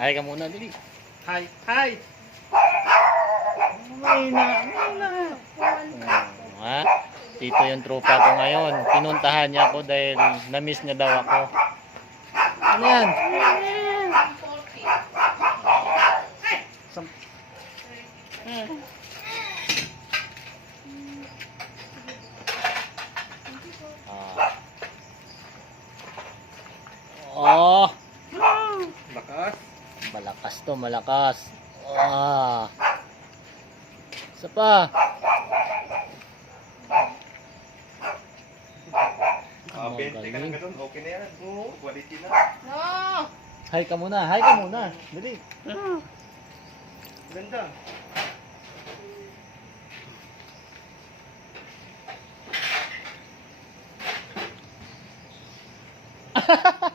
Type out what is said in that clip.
Ay ka muna, dali. Hi, hi. May na, may na. Hmm, ha? Dito yung tropa ko ngayon. Pinuntahan niya ako dahil na-miss niya daw ako. Ano yan? Sam- Ah. Oh, Lakas. malakas to, malakas. Ah. Isa pa. Ah, Ang 20 ka na galing. ganun. Okay na yan. Oo, quality na. Hi ka muna, hi ka muna. Dali. Ganda.